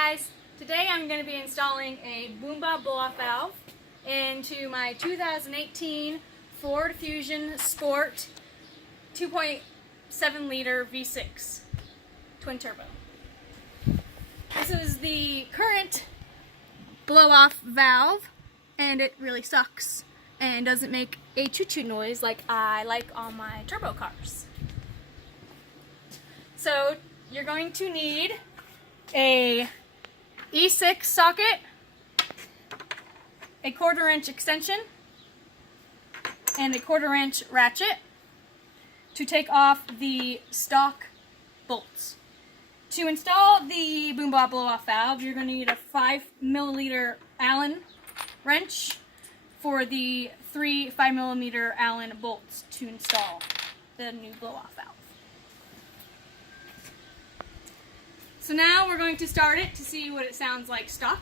guys, today I'm going to be installing a Boomba Blow Off Valve into my 2018 Ford Fusion Sport 2.7 liter V6 twin turbo. This is the current blow off valve and it really sucks and doesn't make a choo-choo noise like I like on my turbo cars. So you're going to need a E6 socket, a 1/4 inch extension, and a 1/4 inch ratchet to take off the stock bolts. To install the Boomba Blow Off Valve, you're going to need a 5 milliliter Allen wrench for the 3 5 millimeter Allen bolts to install the new blow off valve. So now we're going to start it to see what it sounds like stock.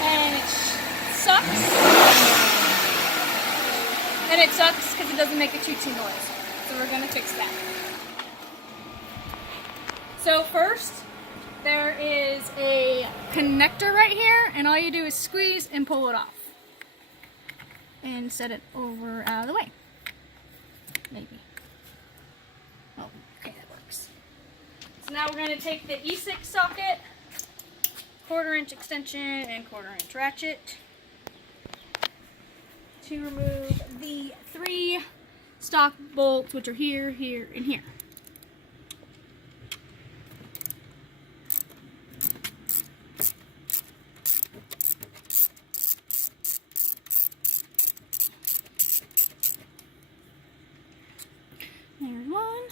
And it sucks. And it sucks because it doesn't make a choo-choo noise. So we're going to fix that. So first, there is a connector right here, and all you do is squeeze and pull it off. And set it over out of the way. Maybe. Oh, okay, that works. So now we're going to take the E6 socket, 1/4 inch extension, and 1/4 inch ratchet to remove the 3 stock bolts, which are here, here, and here. There's one.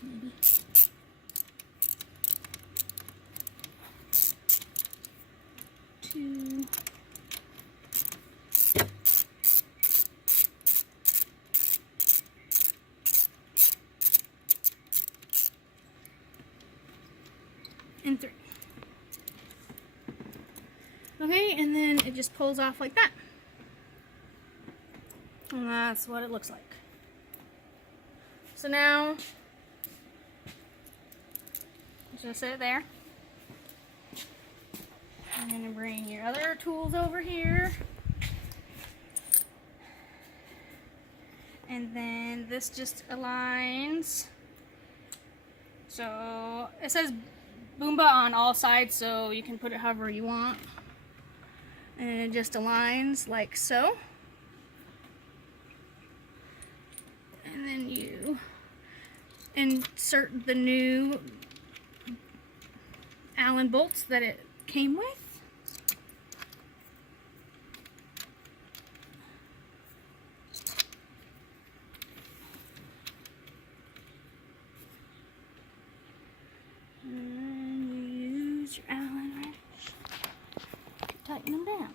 Maybe. Two. And 3. Okay, and then it just pulls off like that. And that's what it looks like. So now, I'm just set it there. I'm going to bring your other tools over here. And then this just aligns. So it says Boomba on all sides, so you can put it however you want. And it just aligns like so. And then you insert the new Allen bolts that it came with. Your Allen wrench. Tighten them down.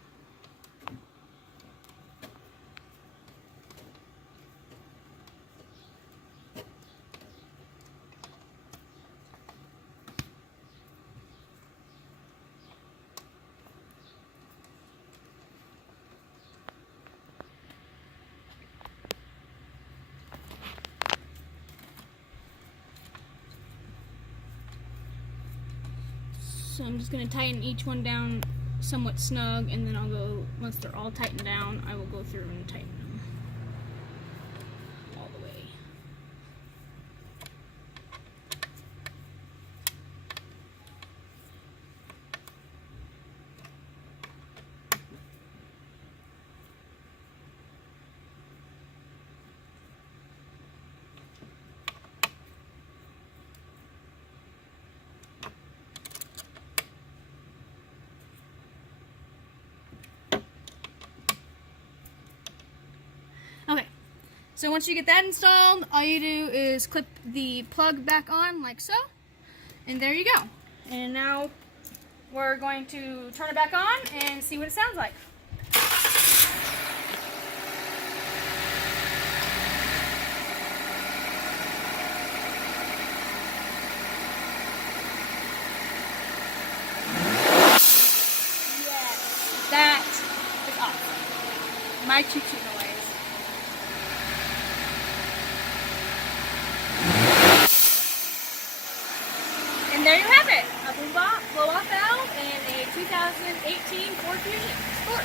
So I'm just going to tighten each one down somewhat snug, and then I'll go, once they're all tightened down, I will go through and tighten them all the way. Okay, so once you get that installed, all you do is clip the plug back on like so, and there you go. And now we're going to turn it back on and see what it sounds like. my choo-choo noise. And there you have it, a Boomba Blow Off Valve and a 2018 Ford Fusion Sport.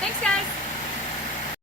Thanks guys.